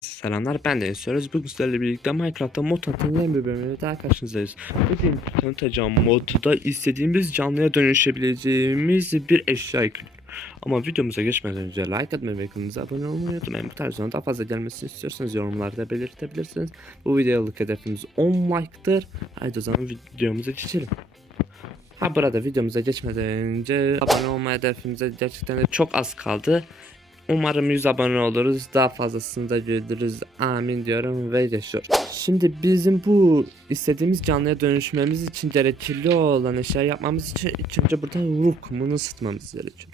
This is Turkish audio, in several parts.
Selamlar ben de istiyoruz. Bugün sizlerle birlikte Minecraft'ta mod tanıtımının bir bölümüyle daha karşınızdayız. Bugün tanıtacağım modda istediğimiz canlıya dönüşebileceğimiz bir eşya ekliyor. Ama videomuza geçmeden önce like atmayı ve kanalımıza abone olmayı unutmayın. Bu tarz daha fazla gelmesini istiyorsanız yorumlarda belirtebilirsiniz. Bu videoluk hedefimiz 10 like'tır. Haydi o zaman videomuza geçelim. Ha burada videomuza geçmeden önce abone olma hedefimize gerçekten de çok az kaldı. Umarım 100 abone oluruz. Daha fazlasını da görürüz. Amin diyorum ve geçiyorum. Şimdi bizim bu istediğimiz canlıya dönüşmemiz için gerekli olan eşya yapmamız için ilk önce burada ruh kumunu ısıtmamız gerekiyor.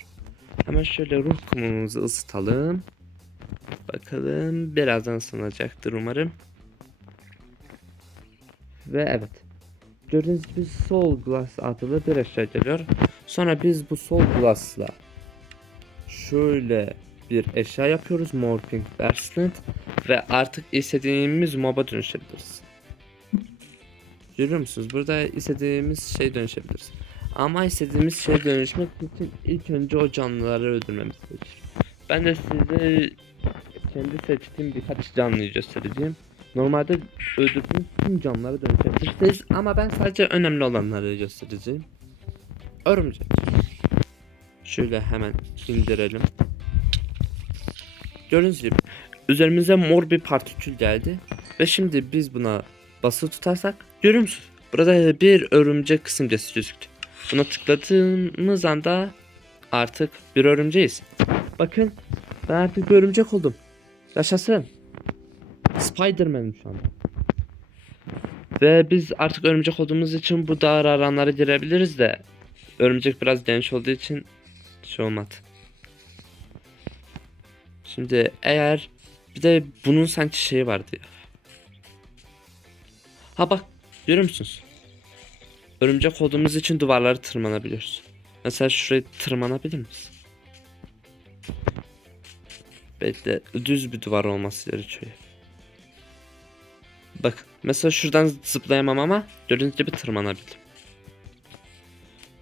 Hemen şöyle ruh kumumuzu ısıtalım. Bakalım birazdan ısınacaktır umarım. Ve evet. Gördüğünüz gibi Soul Glass adlı bir eşya geliyor. Sonra biz bu Soul Glass'la şöyle bir eşya yapıyoruz. Morphing Bracelet ve artık istediğimiz moba dönüşebiliriz. Görüyor musunuz? Burada istediğimiz şey dönüşebiliriz. Ama istediğimiz şeye dönüşmek için ilk önce o canlıları öldürmemiz gerekir. Ben de size kendi seçtiğim birkaç canlıyı göstereceğim. Normalde öldürdüğünüz tüm canlılara dönüşebilirsiniz ama ben sadece önemli olanları göstereceğim. Örümcek. Şöyle hemen indirelim. Gördüğünüz gibi üzerimize mor bir partikül geldi ve şimdi biz buna basılı tutarsak görüyor musunuz? Burada bir örümcek kısımcası gözüktü. Buna tıkladığımız anda artık bir örümceğiz. Bakın ben artık bir örümcek oldum. Yaşasın. Spiderman'im şu anda. Ve biz artık örümcek olduğumuz için bu dağ aranlara girebiliriz de örümcek biraz genç olduğu için şey olmadı. Şimdi eğer bir de bunun sanki şeyi vardı. Ha bak görüyor musunuz? Örümcek olduğumuz için duvarları tırmanabiliyoruz. Mesela şuraya tırmanabilir miyiz? Bekle düz bir duvar olması gerekiyor. Bak mesela şuradan zıplayamam ama gördüğünüz gibi tırmanabildim.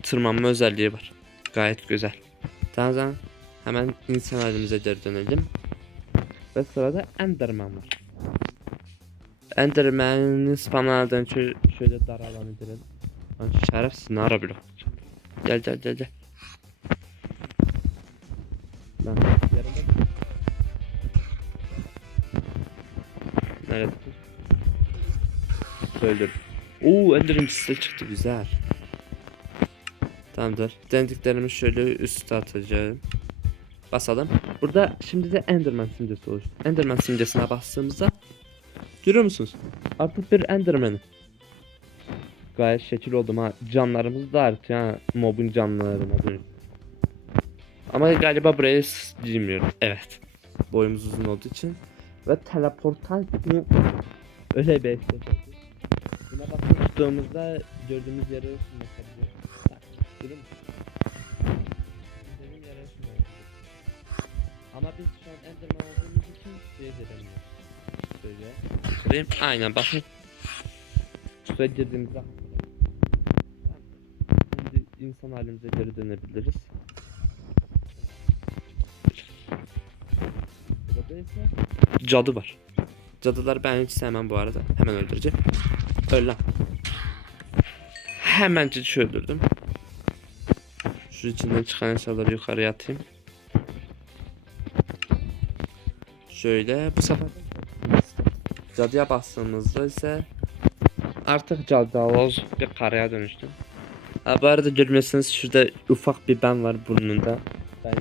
Tırmanma özelliği var. Gayet güzel. Zaman hemen insan halimize geri dönelim. Ve sırada Enderman var. Enderman'ın spamlardan şöyle, şöyle dar alanı girelim. Lan ara blok. Gel gel gel gel. Lan yanımda. Nerede? Öldür. Oo Ender'in size çıktı güzel. Tamamdır. Denediklerimi şöyle üste atacağım. Basalım. Burada şimdi de Enderman simgesi oluştu. Enderman simgesine bastığımızda görüyor musunuz? Artık bir Enderman'ım. Gayet şekil oldum ha. Canlarımız da artıyor ha. Mobun canlarına dönüyor. Ama galiba buraya girmiyorum. Evet. Boyumuz uzun olduğu için. Ve teleportal mı? Öyle bir eşya. Buna basıp tuttuğumuzda gördüğümüz yere. Bak, görüyor musun? Ama biz şu an Enderman olduğumuz için suya giremiyoruz. Şöyle. Şurayım. Aynen bakın. Suya girdiğimizde Şimdi insan halimize geri dönebiliriz. Burada ise cadı var. Cadıları ben hiç sevmem bu arada. Hemen öldüreceğim. Öl lan. Hemen cici öldürdüm. Şu içinden çıkan eşyaları yukarıya atayım. Şöyle bu sefer cadıya bastığımızda ise artık cadı aloz bir karaya dönüştüm. Ha, bu arada görmüyorsanız şurada ufak bir ben var burnunda. Ben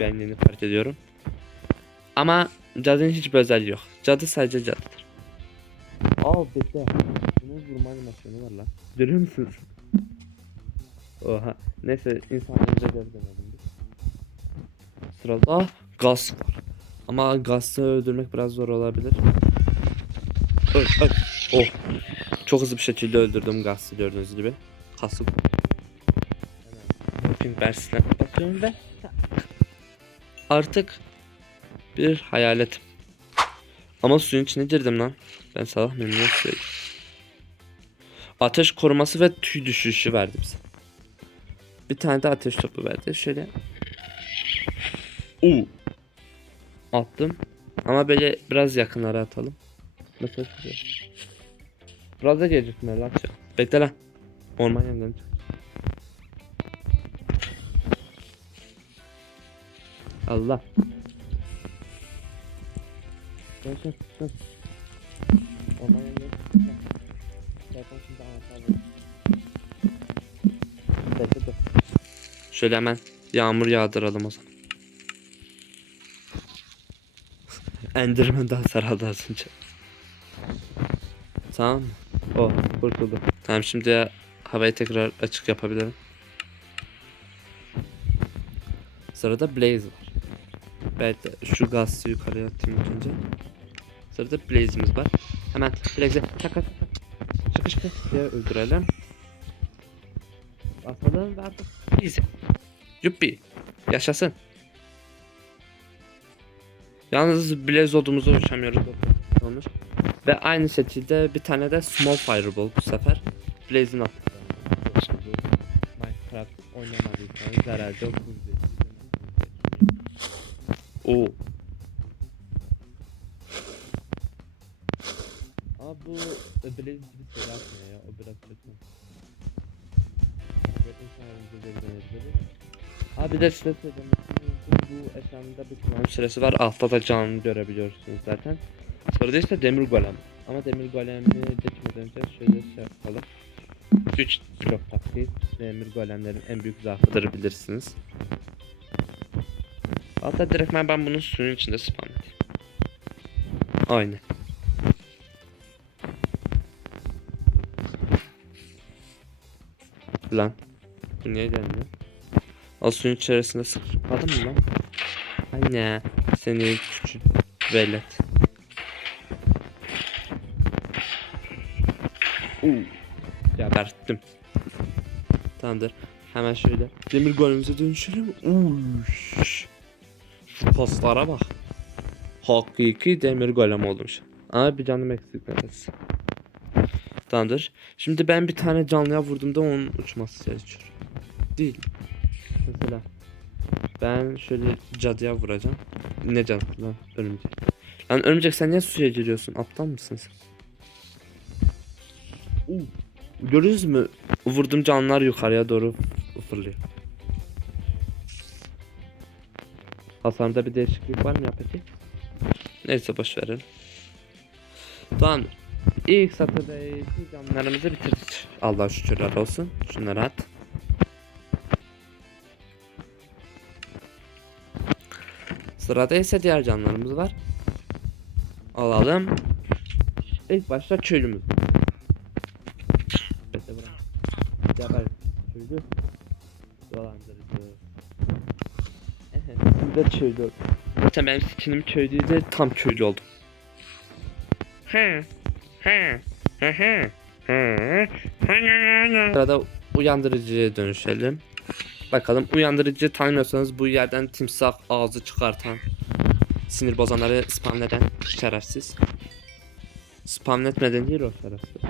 benliğini fark ediyorum. Ama cadının hiçbir özelliği yok. Cadı sadece cadıdır. Aa bekle. Bunun vurma animasyonu var lan. Görüyor musunuz? Oha. Neyse insanlarımıza geri dönelim. Sırada gaz var. Ama gazı öldürmek biraz zor olabilir. Öl, öl. Oh. Çok hızlı bir şekilde öldürdüm gazı gördüğünüz gibi. Kası. Hemen versine basıyorum ve artık bir hayaletim. Ama suyun içine girdim lan. Ben sabah memnun söyleyeyim. Ateş koruması ve tüy düşüşü verdi bize. Bir tane de ateş topu verdi. Şöyle. Oo. Attım. Ama böyle biraz yakınlara atalım. Mesela şuraya. Biraz da gecikme lan. Bekle lan. Orman yanından. Allah. Gel gel gel. Orman yanından çık. Telefon şimdi anahtar. Şöyle hemen yağmur yağdıralım o zaman. Enderman daha sarıldı az önce. Tamam mı? O kurtuldu. Tamam şimdi ya havayı tekrar açık yapabilirim. Sırada Blaze var. De şu gazı yukarıya atayım önce. Sırada Blaze'imiz var. Hemen Blaze'e çak çak. Şıkı şıkı diye öldürelim. Basalım ve artık Easy. Yuppi. Yaşasın. Yalnız Blaze olduğumuzu uçamıyoruz. Olmuş. Ve aynı şekilde bir tane de Small Fireball bu sefer. Blaze'in attığı. Minecraft oynamadıysanız herhalde. Oo. Ama bu Blaze gibi şeyler atmıyor ya. O biraz kötü. Abi bir de size istiyorum. Bu ekranda bir kullanım süresi var. Altta da canlı görebiliyorsunuz zaten. Sırada ise demir golem. Ama demir golemi geçmeden önce şöyle şey yapalım. 3 drop taktiği demir golemlerin en büyük zaafıdır bilirsiniz. Hatta direktmen ben bunu suyun içinde spam edeyim. Aynen. Lan. Niye gelmiyor? O suyun içerisinde sıkışmadın mı lan? Anne. Seni küçük velet. Uuu. Geberttim. Tamamdır. Hemen şöyle demir golümüze dönüşelim. Uş. Şu paslara bak. Hakiki demir golem olmuş. Ama bir canım eksik neredeyse. Tamamdır. Şimdi ben bir tane canlıya vurduğumda onun uçması gerekiyor. Değil. Ben şöyle cadıya vuracağım. Ne cadı lan? Örümcek. Lan örümcek sen niye suya giriyorsun? Aptal mısın sen? Oo. Görüyoruz mü? Vurdum canlılar yukarıya doğru fırlıyor. Hasarda bir değişiklik var mı ya peki? Neyse boş verelim. Tamam. İlk satırdaki canlılarımızı bitirdik. Allah şükürler olsun. Şunları at. Sırada ise diğer canlılarımız var. Alalım. İlk başta bırak. Geber. Köylü. Dolandırıcı. Evet. De köylü. Zaten benim skinim köylüydü. Tam köylü oldum. He. He. He he. He. Sırada uyandırıcıya dönüşelim. Bakalım uyandırıcı tanımıyorsanız bu yerden timsah ağzı çıkartan sinir bozanları spamleden şerefsiz. Spamletmeden değil o şerefsiz.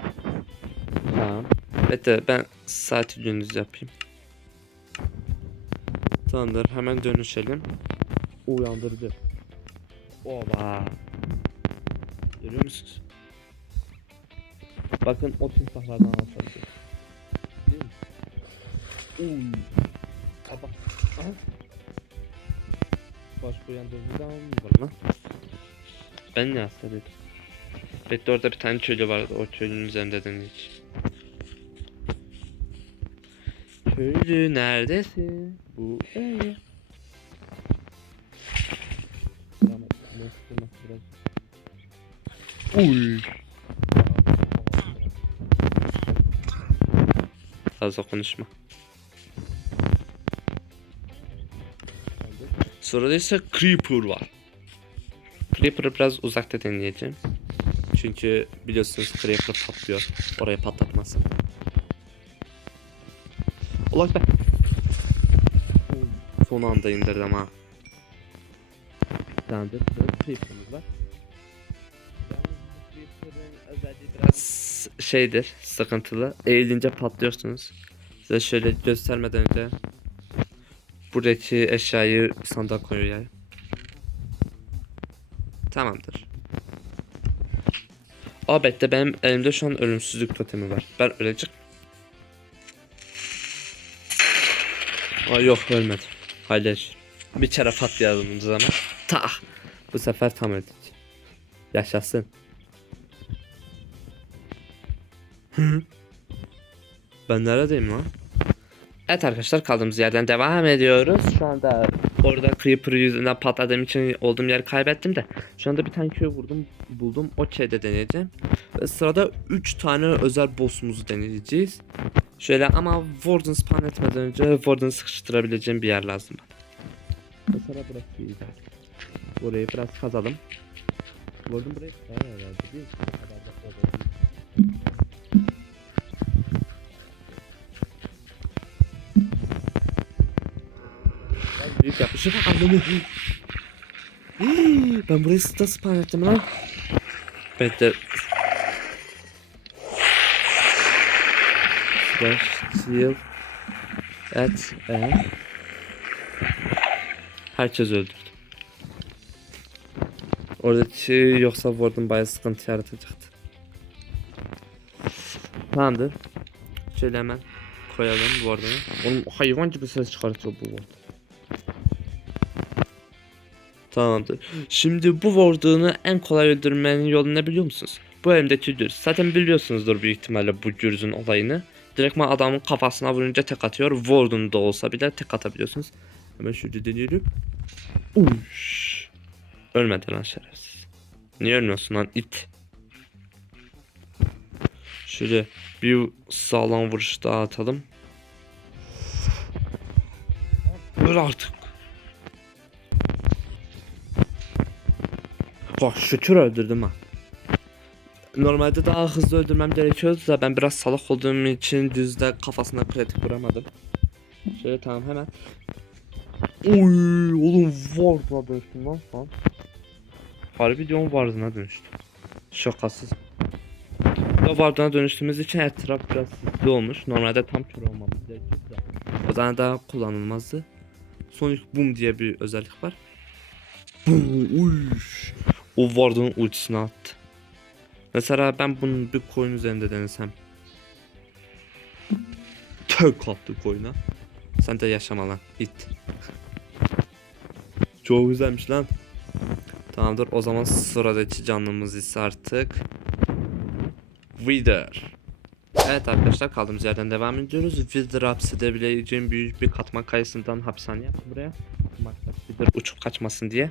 Tamam. Bekle ben saati gündüz yapayım. Tamamdır hemen dönüşelim. Uyandırıcı. Oba. Görüyor musunuz? Bakın o timsahlardan atladı. Değil mi? Uy. Kaba. Aha. Baş uyandırıcıdan mı var lan? Ben ne hastalıyorum? Bekle orada bir tane çölü vardı. O çölün üzerinde deneyici. Köylü neredesin? Bu ev. Uy. Fazla konuşma. Sırada ise Creeper var. Creeper'ı biraz uzakta deneyeceğim. Çünkü biliyorsunuz Creeper patlıyor. Oraya patlatmasın. Allah be. Son anda indirdim ha. Sırada Creeper'ımız var. Creeper'ın özelliği biraz şeydir, sıkıntılı. Eğilince patlıyorsunuz. Size şöyle göstermeden önce buradaki eşyayı sandığa koyuyor. Tamamdır. Elbette benim elimde şu an ölümsüzlük totemi var. Ben ölecek. Ay yok ölmedim. Hayır. Bir kere patlayalım o zaman. Ta. Bu sefer tam öldük. Yaşasın. Hı. ben neredeyim lan? Evet arkadaşlar kaldığımız yerden devam ediyoruz. Şu anda orada Creeper yüzünden patladığım için olduğum yeri kaybettim de. Şu anda bir tane köy vurdum, buldum. O köyde deneyeceğim. Ve sırada 3 tane özel boss'umuzu deneyeceğiz. Şöyle ama Warden spawn etmeden önce Warden'ı sıkıştırabileceğim bir yer lazım. Mesela burası iyi. Burayı biraz kazalım. Warden burayı kazar herhalde değil mi? Büyük yapmışım. Anlamı. ben burayı nasıl spawn ettim lan? Bekle. Steal at e. Herkes öldürdü. Oradaki yoksa Warden bayağı sıkıntı yaratacaktı. Tamamdır. Şöyle hemen koyalım Warden'ı. Oğlum hayvan gibi ses çıkartıyor bu Warden. Tamamdır. Şimdi bu Warden'ı en kolay öldürmenin yolu ne biliyor musunuz? Bu elimdeki gürz. Zaten biliyorsunuzdur büyük ihtimalle bu gürzün olayını. Direktman adamın kafasına vurunca tek atıyor. Warden da olsa bile tek atabiliyorsunuz. Hemen şurada deneyelim. Uş. Ölmedi lan şerefsiz. Niye ölmüyorsun lan it? Şöyle bir sağlam vuruş daha atalım. Öl artık. Oh şükür öldürdüm ha. Normalde daha hızlı öldürmem gerekiyordu da ben biraz salak olduğum için düzde kafasına kritik vuramadım. Şöyle tamam hemen. Oy oğlum Ward'a dönüştüm lan lan. Harbi diyorum Ward'a dönüştüm. Şakasız. Ve Ward'a dönüştüğümüz için etraf biraz sisli olmuş. Normalde tam kör olmamız gerekiyordu. O zaman daha kullanılmazdı. Sonic Boom diye bir özellik var. Boom, uyş. O Ward'ın ultisini attı. Mesela ben bunu bir koyun üzerinde denesem. Tök attı koyuna. Sen de yaşama lan it. Çok güzelmiş lan. Tamamdır o zaman sıradaki canlımız ise artık Wither. Evet arkadaşlar kaldığımız yerden devam ediyoruz. Wither hapsedebileceğim büyük bir katman kayısından hapishane yaptım buraya. Wither uçup kaçmasın diye.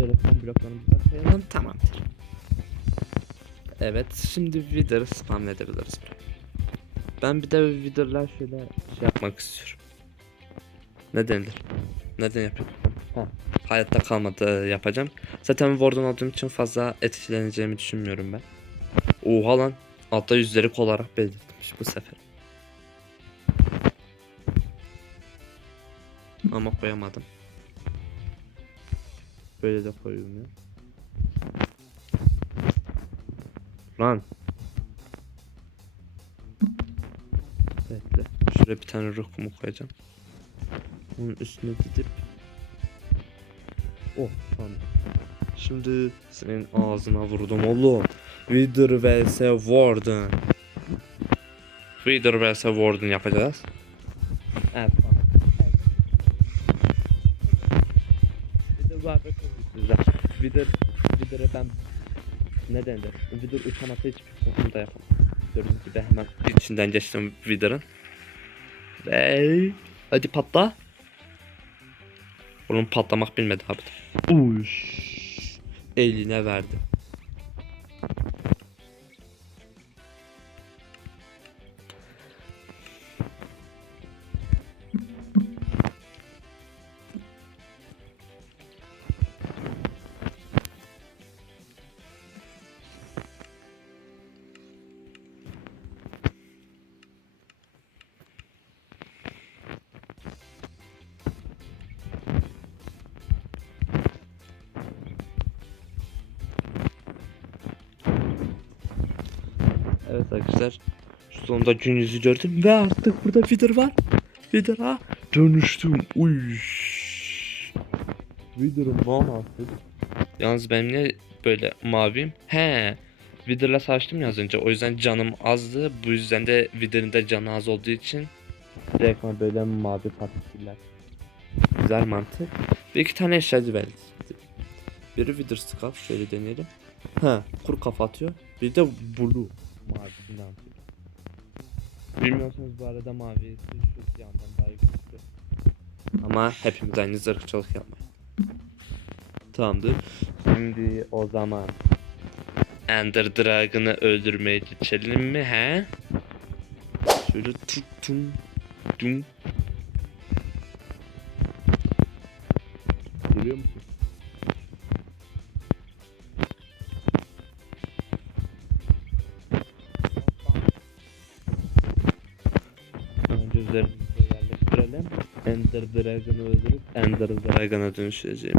Şöyle son bloklarımızı da koyalım tamamdır. Evet şimdi Wither spam edebiliriz. Ben bir de Wither'lar şöyle şey yapmak istiyorum. Ne denir? Neden yapıyorum? Ha. Hayatta kalmadı yapacağım. Zaten Warden olduğum için fazla etkileneceğimi düşünmüyorum ben. Oha lan. Altta yüzleri olarak belirtmiş bu sefer. Ama koyamadım. Böyle de koyulmuyor. Lan. Bekle. Şuraya bir tane ruh kumu koyacağım. Onun üstüne gidip Oh tamam. Şimdi senin ağzına vurdum oğlum. Wither vs Warden. Wither vs Warden yapacağız. Evet. Wither, Wither'ı ben ne denir? Wither uçamasa hiçbir korkum da yapamam. Gördüğünüz gibi hemen içinden geçtim Wither'ın. Ve hadi patla. Onun patlamak bilmedi abi. Uş. Eline verdi. Evet arkadaşlar. Şu sonunda gün yüzü gördüm ve artık burada Wither var. Wither'a dönüştüm. Uy. Wither'ın manası. Yalnız benim ne böyle mavim? He. Wither'la savaştım ya az önce. O yüzden canım azdı. Bu yüzden de Wither'ın da canı az olduğu için direkt böyle mavi patlıklar. Güzel mantık. Bir iki tane eşyacı verdi. Biri Wither Skull. Şöyle deneyelim. Ha, kuru kafa atıyor. Bir de Blue. Mavi falan. Bilmiyorsanız bu arada mavi şu yandan daha güçlü. Ama hepimiz aynı zırhçılık yapmayın. Tamamdır. Şimdi o zaman Ender Dragon'ı öldürmeye geçelim mi he? Şöyle tuttum. Dum. Ender Dragon'ı öldürüp Ender Dragon'a dönüşeceğim.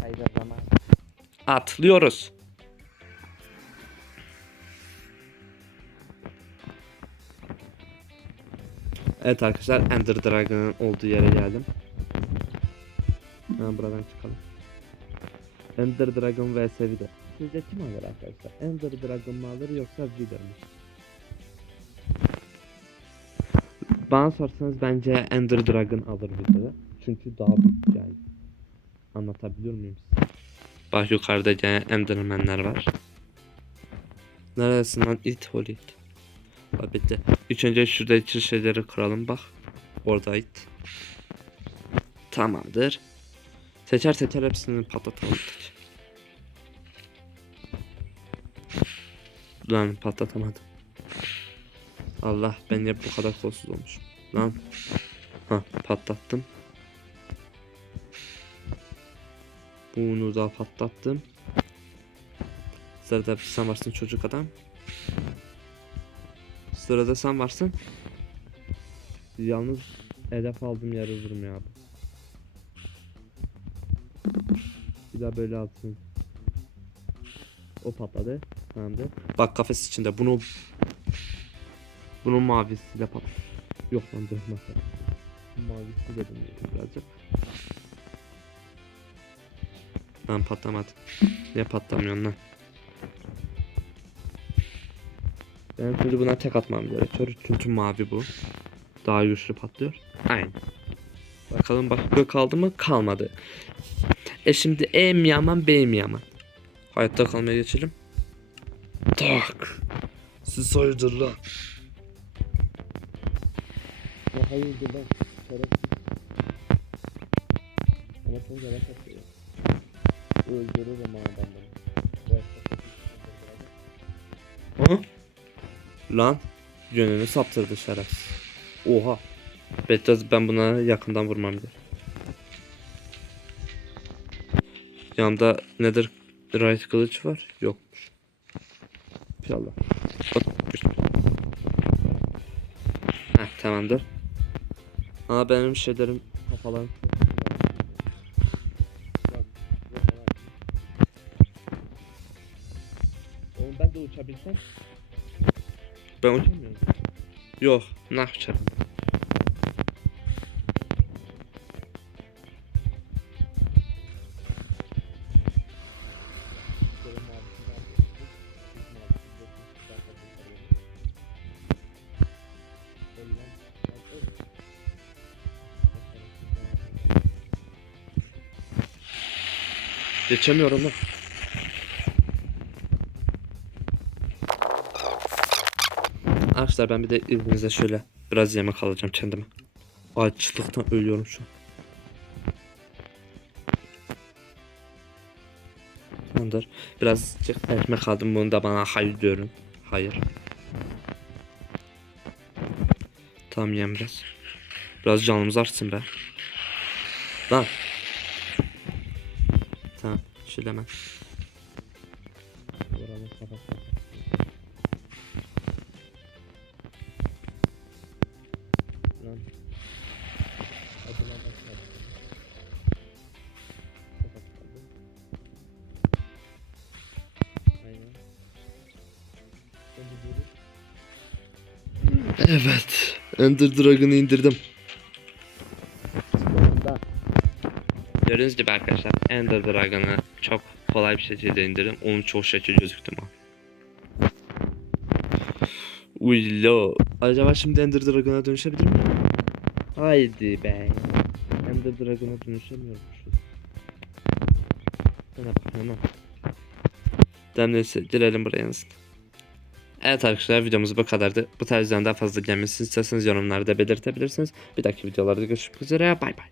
Haydi zaman. Atlıyoruz. Evet arkadaşlar Ender Dragon'ın olduğu yere geldim. Ha, buradan çıkalım. Ender Dragon vs Wither. Sizce kim alır arkadaşlar? Ender Dragon mu alır yoksa Wither mi? Bana sorsanız bence Ender Dragon alır Wither'ı. Çünkü daha büyük yani. Anlatabiliyor muyum size? Bak yukarıda gene Enderman'ler var. Neredesin lan it holy it. Bak bitti. İlk önce şuradaki şeyleri kıralım bak. Orada it. Tamamdır. Seçer seçer hepsini patlatalım. Lan patlatamadım. Allah ben niye bu kadar kolsuz olmuşum. Lan. Ha patlattım. Bunu da patlattım. Sırada sen varsın çocuk adam. Sırada sen varsın. Yalnız hedef aldığım yere vurmuyor abi. Bir daha böyle altın. O patladı. Tamamdır. Bak kafes içinde bunu bunun mavisiyle pat. Yok lan dur mesela. Mavisi de deneyelim birazcık. Lan patlamadı. Niye patlamıyor lan? Ben şimdi buna tek atmam gerekiyor. Çünkü mavi bu. Daha güçlü patlıyor. Aynen. Bakalım başka kaldı mı? Kalmadı. E şimdi E mi yaman B mi yaman? Hayatta kalmaya geçelim. Tak. Siz hayırdır lan? Ya hayırdır lan? Şerefsiz. Ama sen yavaş atıyor. Öldürürüm adamları. Hı? Lan yönünü saptırdı şerefsiz. Oha. Bekle ben buna yakından vurmam gerek. Yanımda nedir right kılıç var? Yokmuş. İnşallah. Heh tamamdır. Aa benim şeylerim kafalarım. Oğlum ben de uçabilsem. Ben uçamıyorum. Yok, ne yapacağım? Geçemiyorum lan. Arkadaşlar ben bir de izninizle şöyle biraz yemek alacağım kendime. Açlıktan ölüyorum şu an. Tamamdır. Biraz ekmek aldım bunu da bana hayır diyorum. Hayır. Tamam yem biraz. Biraz canımız artsın be. Lan. Yürü. Evet. Ender Dragon'ı indirdim. Gördüğünüz de arkadaşlar Ender Dragon'ı çok kolay bir şekilde indirin. Onun çok şekil gözüktü mü? Uylo. Acaba şimdi Ender Dragon'a dönüşebilir miyim? Haydi be. Ender Dragon'a dönüşemiyormuşuz. Bana bak hemen. Demlesi girelim buraya yansın. Evet arkadaşlar videomuz bu kadardı. Bu tarzdan daha fazla gelmesini isterseniz yorumlarda belirtebilirsiniz. Bir dahaki videolarda görüşmek üzere. Bay bay.